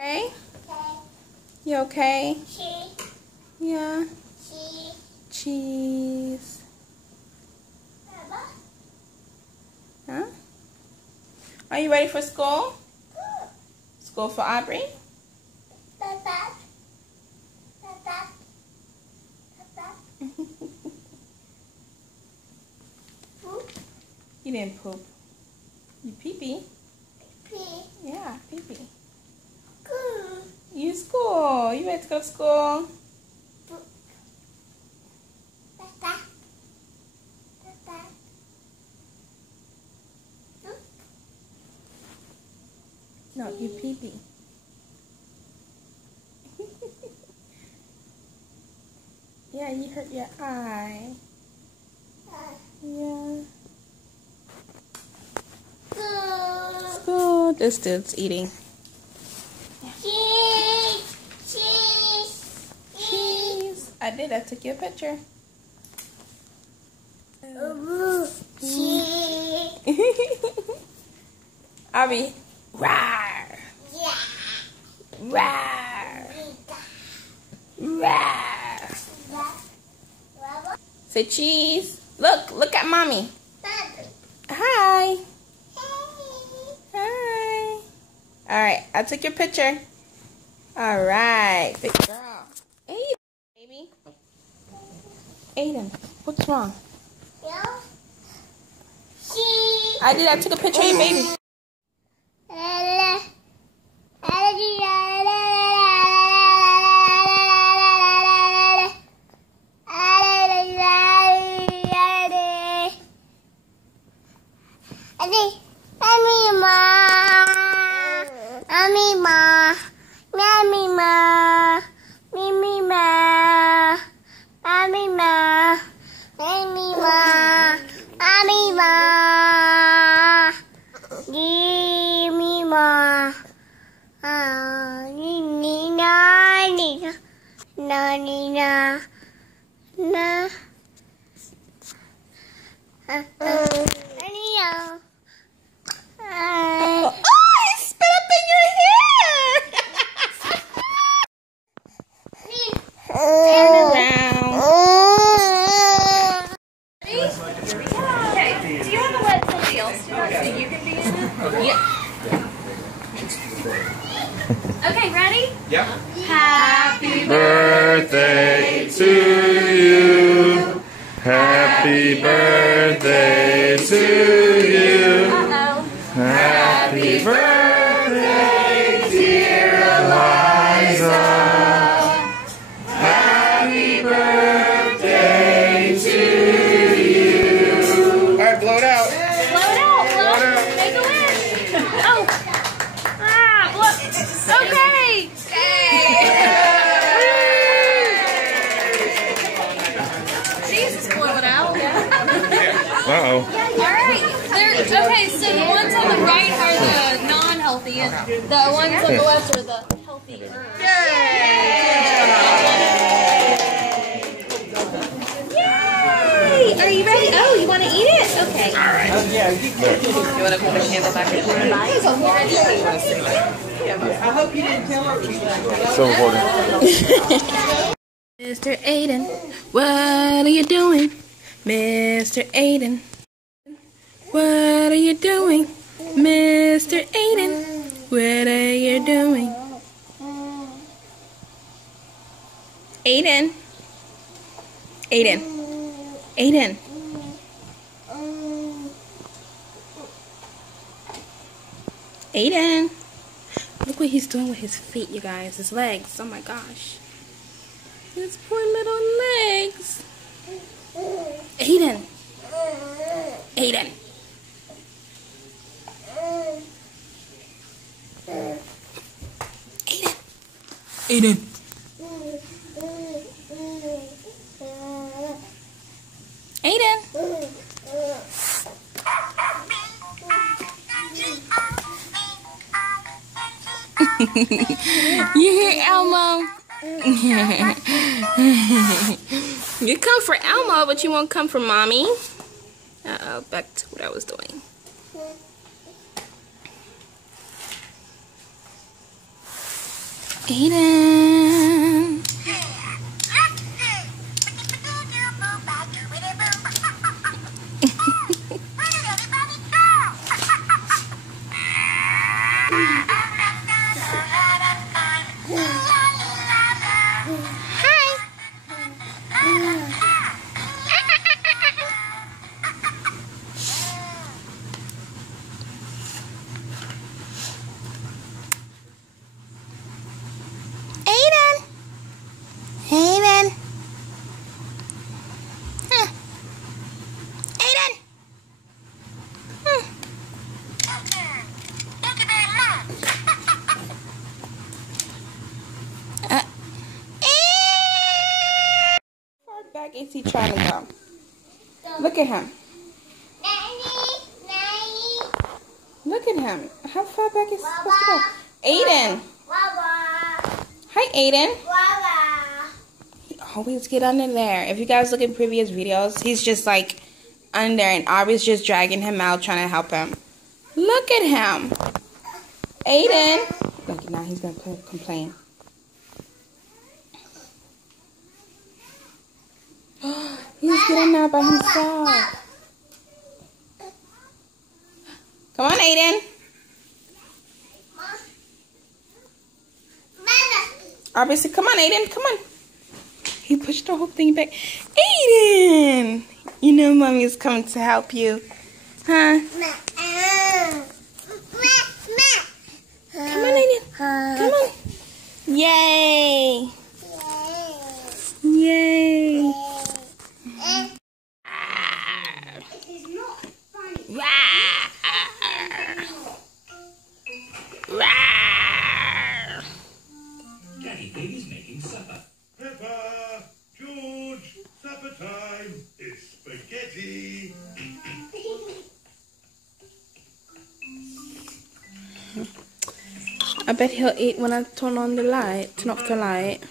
Okay? You okay? Cheese. Yeah. Cheese. Cheese. Huh? Are you ready for school? School for Aubrey? You didn't poop. You pee-pee. Pee. Yeah, pee-pee. Good. You school. You ready to go to school? No, you pee-pee. Yeah, you hurt your eye. Yeah. School. This dude's eating. Cheese. Cheese. Cheese. I did. I took your picture. Cheese. Aubrey. Rawr. Yeah. Rawr. Rawr. Say cheese. Look at mommy. Hi. Hi. Alright, I took your picture. Alright, big girl. Hey, baby. Aiden, what's wrong? I did. I took a picture of your baby. Okay, ready? Yeah. Happy Birthday to you. Happy birthday to you. Happy birthday, dear Eliza. Happy birthday to you. All right, blow it out. Blow it out, blow it out. Make a wish. Oh. Ah, blow. Okay. Jesus, blow it out. Uh-oh. All right. Okay, so the ones on the right are the non-healthy, and the ones on the left are the healthy. Yay! Are you ready? Oh, you want to eat it? Okay. All right. You want to put the candle back in? I hope you didn't tell her. Still recording. Mr. Aiden, what are you doing? Mr. Aiden, what are you doing? Mr. Aiden, what are you doing? Aiden, Aiden, Aiden. Aiden. Look what he's doing with his feet, you guys. His legs. Oh my gosh. His poor little legs. Aiden. Aiden. Aiden. Aiden. Aiden. You hear Elmo? You come for Elmo, but you won't come for Mommy. Uh-oh, back to what I was doing. Aiden. Aiden. Huh. Aiden. How far back is he trying to go? Look at him. Look at him. How far back is he supposed to go? Aiden. Hi, Aiden. He always get under there. If you guys look at previous videos, he's just like under and Aubrey's just dragging him out trying to help him. Look at him. Aiden. Look, now he's going to complain. He's getting out by himself. Come on, Aiden. Aubrey said, come on, Aiden, come on. He pushed the whole thing back. Aiden! You know Mommy is coming to help you. Huh? Come on, Aiden. Come on. Yay! Yay! Daddy Pig is making supper. Peppa, George, supper time. It's spaghetti. I bet he'll eat when I turn off the light.